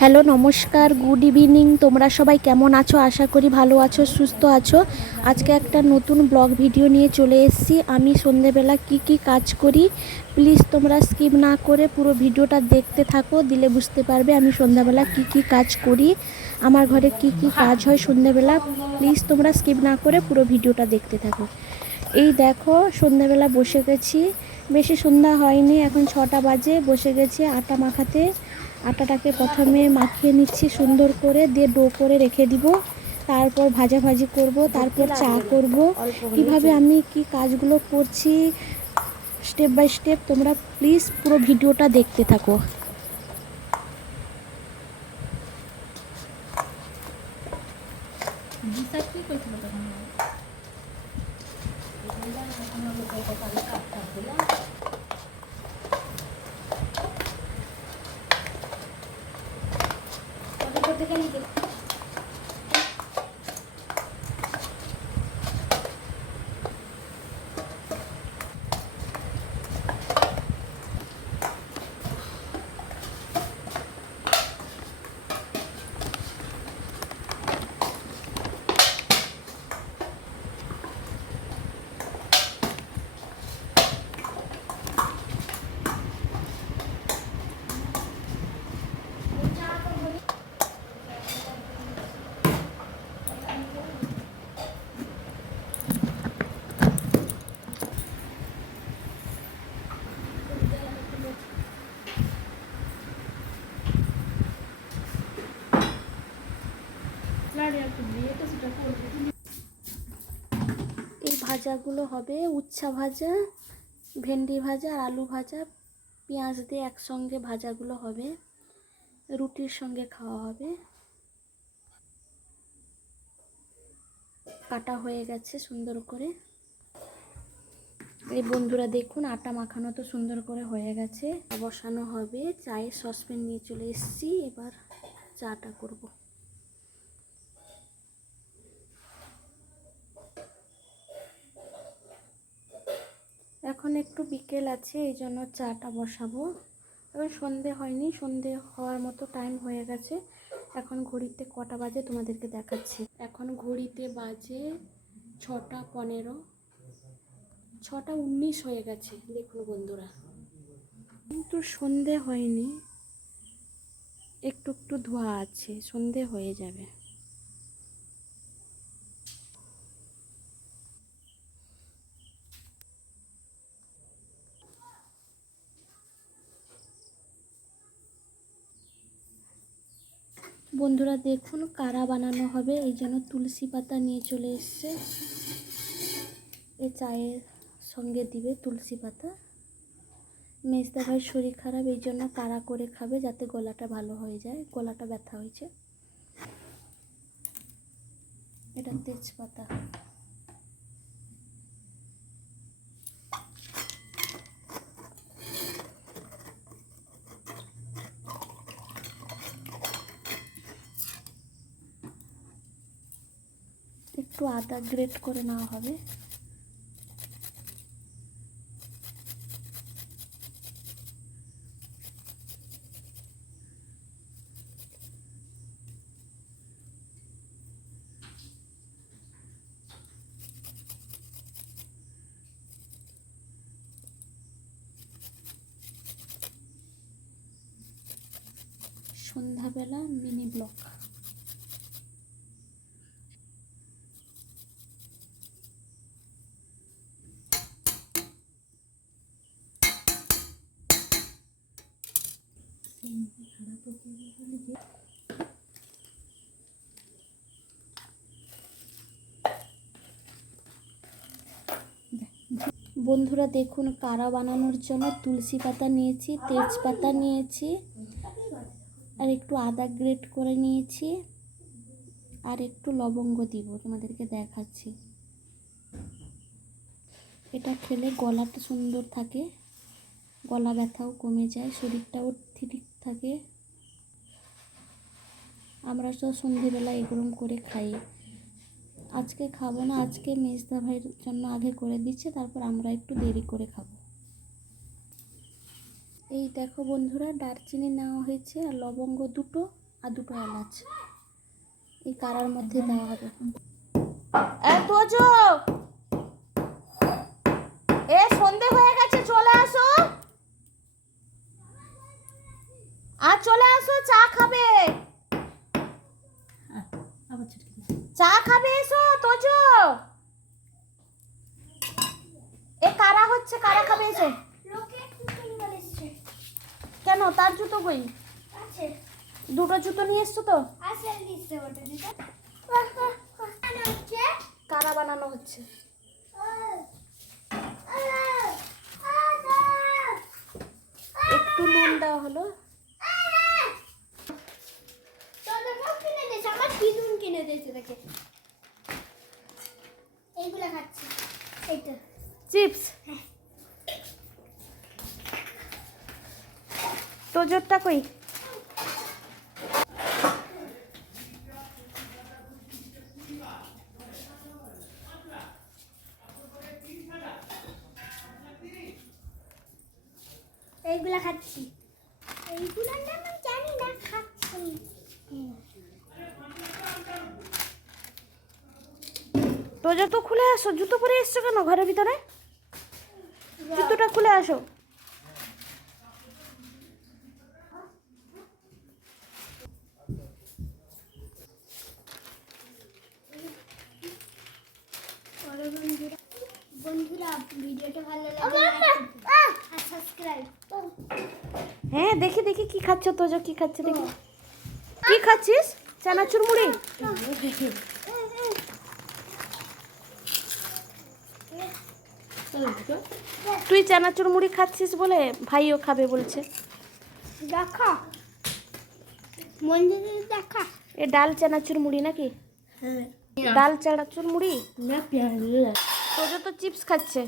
Hello, নমস্কার, good evening. তোমরা সবাই কেমন আছো? আশা করি ভালো আছো, সুস্থ আছো। আজকে একটা নতুন ব্লগ ভিডিও নিয়ে চলে এসেছি। আমি সন্ধেবেলা কি কি কাজ করি, প্লিজ তোমরা স্কিপ না করে পুরো ভিডিওটা দেখতে থাকো, দিলে বুঝতে পারবে আমি সন্ধ্যাবেলা কি কি কাজ করি, আমার ঘরে কি কি কাজ হয় সন্ধ্যাবেলা প্লিজ তোমরা স্কিপ না করে পুরো ভিডিওটা দেখতে থাকো। এই দেখো সন্ধ্যাবেলা বসে গেছি। বেশি সন্ধ্যা হয়নি, এখন ছটা বাজে, বসে গেছি আটা মাখাতে। আটাটাকে প্রথমে মাখিয়ে নিচ্ছি সুন্দর করে, দিয়ে ডো করে রেখে দিব। তারপর ভাজাভাজি করব, তারপর চা করব। কীভাবে আমি কি কাজগুলো করছি, স্টেপ বাই স্টেপ তোমরা প্লিজ পুরো ভিডিওটা দেখতে থাকো। ভাজাগুলো হবে উচ্ছা ভাজা, ভেন্ডি ভাজা আর আলু ভাজা। পেঁয়াজ দিয়ে একসঙ্গে ভাজাগুলো হবে, রুটির সঙ্গে খাওয়া হবে। কাটা হয়ে গেছে সুন্দর করে। এই বন্ধুরা দেখুন, আটা মাখানো তো সুন্দর করে হয়ে গেছে। বসানো হবে, চায়ের সসপ্যান নিয়ে চলে এসেছি, এবার চাটা করব। এখন একটু বিকেল আছে, এই জন্য চাটা বসাবো। এখন সন্ধে হয়নি, সন্ধে হওয়ার মতো টাইম হয়ে গেছে। এখন ঘড়িতে কটা বাজে তোমাদেরকে দেখাচ্ছি। এখন ঘড়িতে বাজে ছটা পনেরো। ছটা উনিশ হয়ে গেছে, দেখুন বন্ধুরা। কিন্তু সন্ধে হয়নি, একটু একটু ধোয়া আছে, সন্ধে হয়ে যাবে। বন্ধুরা দেখুন কারা বানানো হবে। এই জন্য তুলসী পাতা নিয়ে চলে এসছে। এ চায়ের সঙ্গে দিবে তুলসী পাতা। মেজদা ভাই শরীর খারাপ, এই জন্য কারা করে খাবে যাতে গলাটা ভালো হয়ে যায়। গলাটা ব্যথা হয়েছে। এটা তেজপাতা। একটু আদা গ্রেট করে নেওয়া হবে। সন্ধ্যাবেলা মিনি ব্লক। বন্ধুরা দেখুন কারা বানানোর জন্য তুলসী পাতা নিয়েছি, তেজপাতা নিয়েছি, আর একটু আদা গ্রেট করে নিয়েছি, আর একটু লবঙ্গ দিব, তোমাদেরকে দেখাচ্ছি। এটা খেলে গলাটা সুন্দর থাকে, গলা ব্যথাও কমে যায়, শরীরটাও ঠিক থাকে। আমরা তো সন্ধেবেলা এগরম করে খাই। আজকে খাব না, আজকে মেজদা ভাইয়ের জন্য আগে করে দিচ্ছে, তারপর আমরা একটু দেরি করে খাব। এই দেখো বন্ধুরা, দারচিনি নেওয়া হয়েছে আর লবঙ্গ দুটো আর দুটো এলাচ। এই কারার মধ্যে দেওয়া হবে। এ সন্ধে হয়ে গেছে, চলে আসো। আর চলে আসো, চা খাবে। চা খাবে এসো তোজো এ কারা হচ্ছে কারা খাবে এসো কেন তার জুতো কই আছে দুটো জুতো নিয়ে এসছো তো কারা বানানো হচ্ছে একটু নুন দেওয়া হলো তোদের সব কিনে দিয়েছে আমার দিয়েছে দেখে। এইগুলা খাচ্ছি। এইটা চিপস তোজোরটা কই? এইগুলা খাচ্ছি। এইগুলার নাম আমি জানি না খাচ্ছি। তোজো তো খুলে আসো। জুতো পরে এসছো কেন ঘরের ভিতরে? জুতোটা খুলে আসো। বড় বন্ধুরা বন্ধুরা ভিডিওটা ভালো লাগলে আর সাবস্ক্রাইব হ্যাঁ দেখি দেখি কি খাচ্ছ? তোজো কি খাচ্ছে? দেখি। কি খাচ্ছিস? চানাচুর মুড়ি। তুই চানাচুর মুড়ি খাচ্ছিস বলে ভাইও খাবে বলছে। দেখা। মন্দিরে দেখা। এ ডাল চানাচুর মুড়ি নাকি? হ্যাঁ। ডাল চানাচুর মুড়ি? না তো চিপস খাচ্ছে।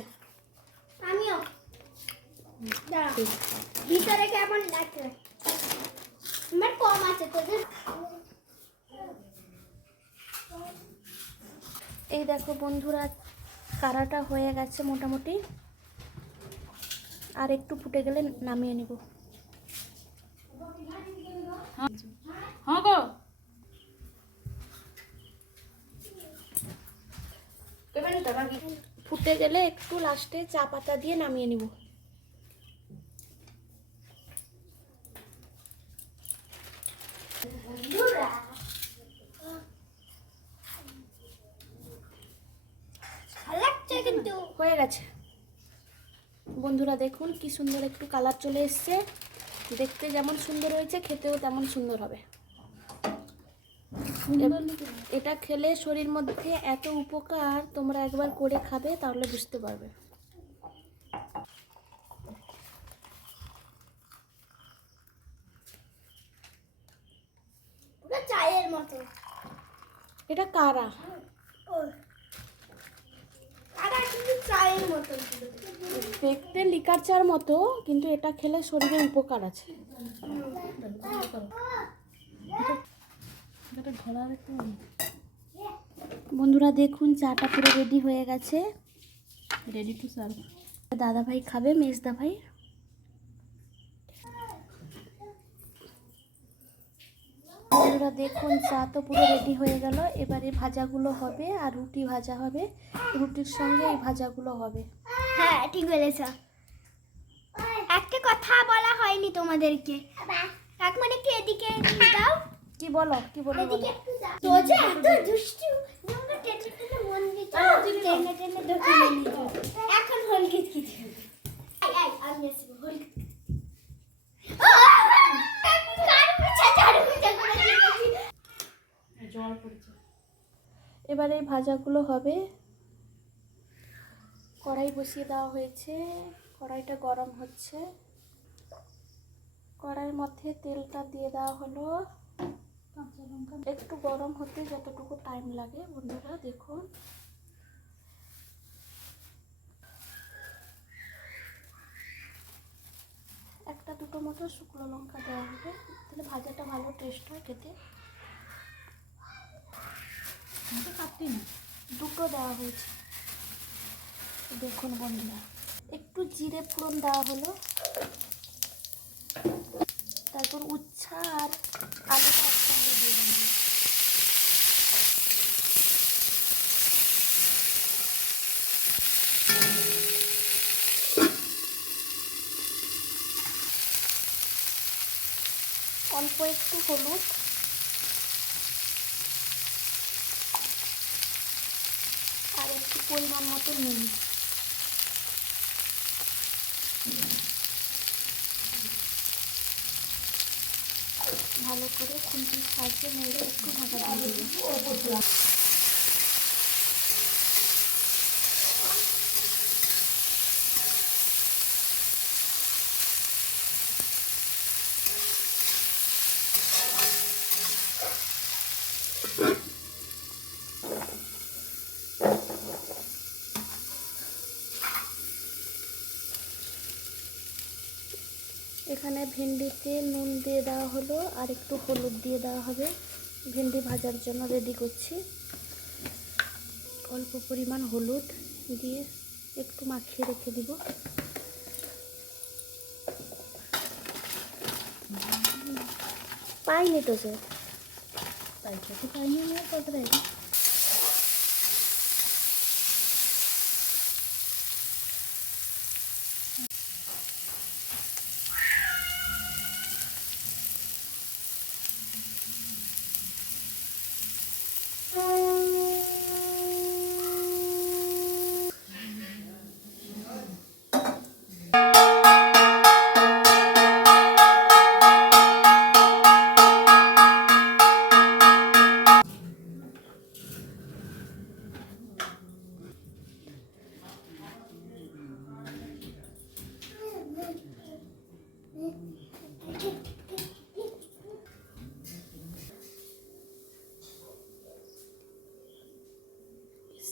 আমিও। ভিতরে কেমন লাগছে? আমার কম আছে তোদের? এই দেখো বন্ধুরা কারাটা হয়ে গেছে মোটামুটি। আর একটু ফুটে গেলে নামিয়ে নিব। হ্যাঁ গো। ফুটে গেলে একটু লাস্টে চা পাতা দিয়ে নামিয়ে নিব ভালো লাগছে কিন্তু হয়ে গেছে। বন্ধুরা দেখুন কি সুন্দর একটু কালার চলে এসছে। দেখতে যেমন সুন্দর হয়েছে খেতেও তেমন সুন্দর হবে। এটা খেলে শরীর মধ্যে এত উপকার তোমরা একবার করে খাবে তাহলে বুঝতে পারবে। চায়ের মতো। এটা কারা ও আর কিন্তু চায়ের মতো দেখতে লিকার চার মতো কিন্তু এটা খেলে শরীরে উপকার আছে? বন্ধুরা দেখুন চাটা পুরো রেডি হয়ে গেছে। রেডি টু সার্ভ দাদা ভাই খাবে মেজদা ভাই বন্ধুরা দেখুন চা তো পুরো রেডি হয়ে গেল। এবারে ভাজাগুলো হবে আর রুটি ভাজা হবে। রুটির সঙ্গে এই ভাজাগুলো হবে। হ্যাঁ ঠিক বলেছ। একটা কথা বলা হয়নি তোমাদেরকে। এক মিনিট এদিকে দাও কি বলো কি বলো বলো। এদিকে একটু দাও এত দুষ্টু মন দিচ্ছ টেনে টেনে ঢুকিয়ে নিচ্ছ ভাজাগুলো হবে। কড়াই বসিয়ে দেওয়া হয়েছে। কড়াইটা গরম হচ্ছে। কড়াইয়ের মধ্যে তেলটা দিয়ে দেওয়া হলো। কাঁচা লঙ্কা একটু গরম হতে যতটুকু টাইম লাগে, বন্ধুরা দেখুন। একটা দুটো মতো শুকনো লঙ্কা দেওয়া হবে। তাহলে ভাজাটা ভালো টেস্ট হয় খেতে। না দুটো দেওয়া হয়েছে। দেখুন বন্ধুরা, একটু জিরে ফোড়ন দেওয়া হলো। তারপর উচ্ছা আর আলুটা একসঙ্গে দিয়ে অল্প একটু হলুদ আর একটু পরিমাণ মতো নুন। ভালো করে খুন্তির সাহায্যে মেরে একটু ঢাকা দিয়ে এখানে ভেন্ডিতে নুন দিয়ে দেওয়া হলো আর একটু হলুদ দিয়ে দেওয়া হবে। ভেন্ডি ভাজার জন্য রেডি করছি। অল্প পরিমাণ হলুদ দিয়ে একটু মাখিয়ে রেখে দিব। পাইনি তো সে পয়সা তো, পাইনি আমি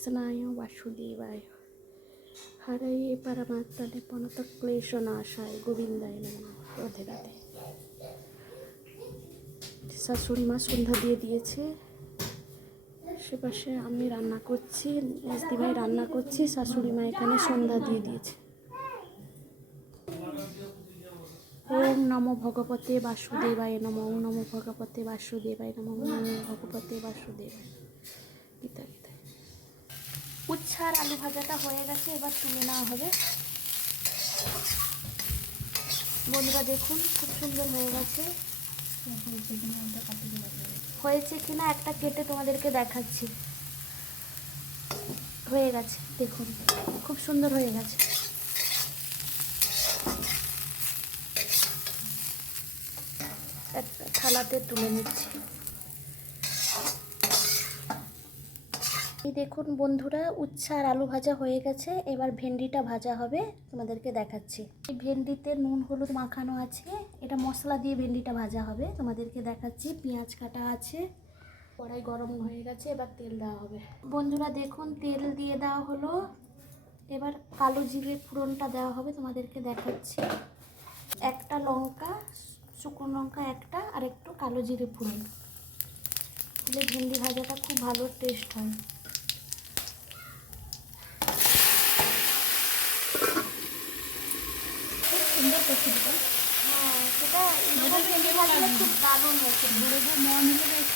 കൃഷ്ണായ വാസുദേവായ ഹരയേ പരമാത്മനെ പ്രണതക്ലേശനാശായ গোবিন্দায় നമ রাধে রাধে শাশুড়ি মা সন্ধ্যা দিয়ে দিয়েছে। সে পাশে আমি রান্না করছি দিমাই রান্না করছি, শাশুড়ি মা এখানে সন্ধ্যা দিয়ে দিয়েছে। ওম নমো ভগবতে বাসুদেবায় নম, ওম নমো ভগবতে বাসুদেবায় নম, ওম নমো ভগবতে বাসুদেবায়। গীতা উচ্ছা আর আলু ভাজাটা হয়ে গেছে, এবার তুলে নেওয়া হবে। বন্ধুরা দেখুন, খুব সুন্দর হয়ে গেছে। হয়েছে কিনা একটা কেটে তোমাদেরকে দেখাচ্ছি। হয়ে গেছে, দেখুন, খুব সুন্দর হয়ে গেছে। একটা থালাতে তুলে নিচ্ছি। এই দেখুন বন্ধুরা, উচ্ছা আর আলু ভাজা হয়ে গেছে। এবার ভেন্ডিটা ভাজা হবে। তোমাদেরকে দেখাচ্ছি। এই ভেন্ডিতে নুন, হলুদ মাখানো আছে। এটা মশলা দিয়ে ভেন্ডিটা ভাজা হবে। তোমাদেরকে দেখাচ্ছি, পেঁয়াজ কাটা আছে। কড়াই গরম হয়ে গেছে, এবার তেল দেওয়া হবে। বন্ধুরা, দেখুন, তেল দিয়ে দেওয়া হলো। এবার কালো জিরে ফোড়নটা দেওয়া হবে। তোমাদেরকে দেখাচ্ছি। একটা লঙ্কা, শুকনো লঙ্কা একটা, আর একটু কালো জিরে ফোড়ন। দিলে ভেন্ডি ভাজাটা খুব ভালো টেস্ট হয় সুন্দর করছি তো হ্যাঁ সেটা ভাজলে খুব দারুণ হয়েছে। ঘুরে ঘুরে মন হলে বেশ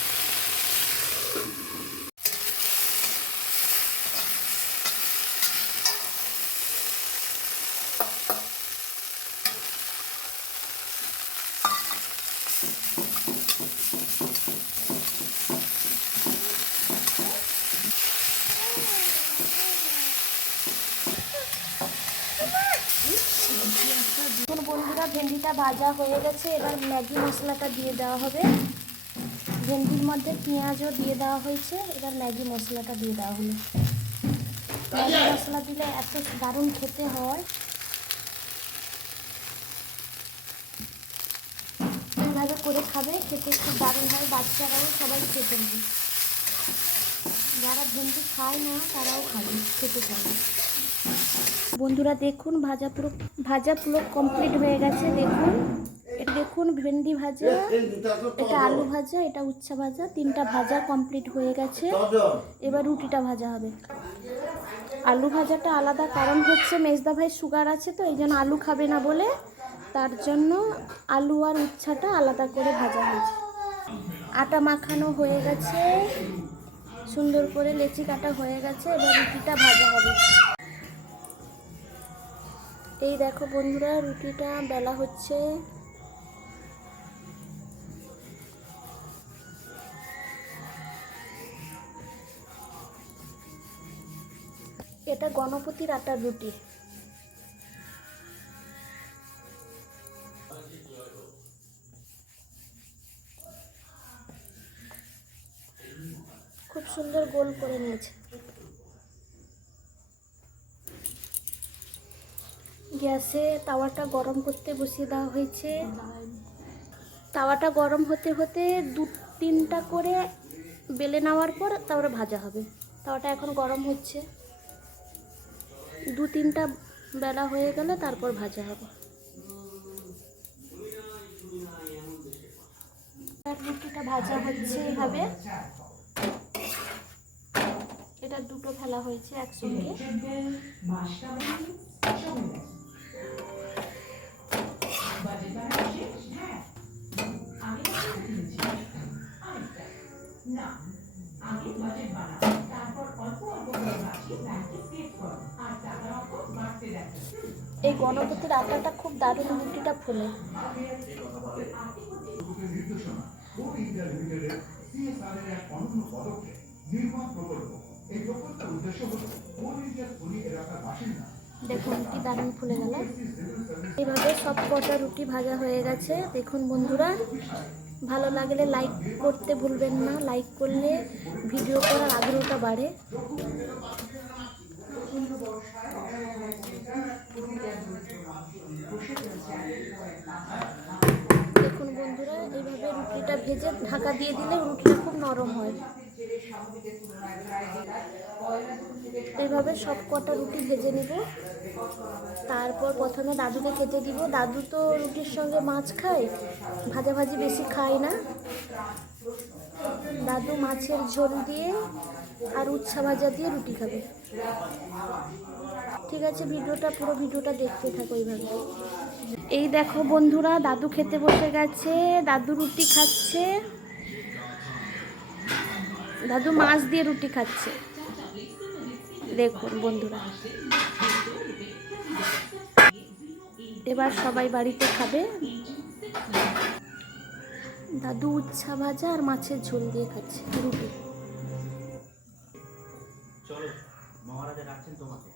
এখন বন্ধুরা ভেন্ডিটা ভাজা হয়ে গেছে। এবার ম্যাগি মশলাটা দিয়ে দেওয়া হবে। ভেন্ডির মধ্যে পেঁয়াজও দিয়ে দেওয়া হয়েছে। এবার ম্যাগি মশলাটা দিয়ে দেওয়া হলো। ম্যাগি মশলা দিলে এত দারুণ খেতে হয়। এইভাবে করে খাবে, খেতে খুব দারুণ হয়। বাচ্চারাও সবাই খেতে যারা ভেন্ডি খায় না, তারাও খাবে, খেতে চায় বন্ধুরা দেখুন ভাজা পুরো ভাজা পুরো কমপ্লিট হয়ে গেছে দেখুন। এটা দেখুন ভেন্ডি ভাজা এটা আলু ভাজা এটা উচ্ছা ভাজা তিনটা ভাজা কমপ্লিট হয়ে গেছে। এবার রুটিটা ভাজা হবে। আলু ভাজাটা আলাদা কারণ হচ্ছে মেজদা ভাই সুগার আছে তো এই জন্য আলু খাবে না বলে তার জন্য আলু আর উচ্ছাটা আলাদা করে ভাজা হয়েছে। আটা মাখানো হয়ে গেছে। সুন্দর করে লেচি কাটা হয়ে গেছে এবার রুটিটা ভাজা হবে। এই দেখো বন্ধুরা, রুটিটা বেলা হচ্ছে। এটা গণপতির আটার রুটি। খুব সুন্দর গোল করে নিয়েছে। গ্যাসে তাওয়াটা গরম করতে বসিয়ে দেওয়া হয়েছে। তাওয়াটা গরম হতে হতে দু তিনটা করে বেলে নেওয়ার পর তারপরে ভাজা হবে। তাওয়াটা এখন গরম হচ্ছে। দু তিনটা বেলা হয়ে গেলে তারপর ভাজা হবে। রুটিটা ভাজা হচ্ছে এভাবে। এটা দুটো ফেলা হয়েছে একসঙ্গে। দারুণ রুটিটা ফুলে। দেখুন কি দারুণ ফুলে গেল। এইভাবে সব কটা রুটি ভাজা হয়ে গেছে। দেখুন বন্ধুরা, ভালো লাগলে লাইক করতে ভুলবেন না। লাইক করলে ভিডিও করার আগ্রহটা বাড়ে দেখুন বন্ধুরা রুটিটা ভেজে ঢাকা দিয়ে দিলে রুটিটা খুব নরম হয়। এইভাবে সব কটা রুটি ভেজে নেব। তারপর প্রথমে দাদুকে খেতে দিব। দাদু তো রুটির সঙ্গে মাছ খায়, ভাজাভাজি বেশি খায় না। দাদু মাছের ঝোল দিয়ে আর উচ্ছা ভাজা দিয়ে রুটি খাবে। ঠিক আছে, ভিডিওটা পুরো ভিডিওটা দেখতে থাকো এইভাবে। এই দেখো বন্ধুরা, দাদু খেতে বসে গেছে, দাদু রুটি খাচ্ছে। দাদু মাছ দিয়ে রুটি খাচ্ছে। দেখুন বন্ধুরা। এবার সবাই বাড়িতে খাবে। দাদু উচ্ছা ভাজা আর মাছের ঝোল দিয়ে খাচ্ছে রুটি। চলো, মহারাজা তোমাকে।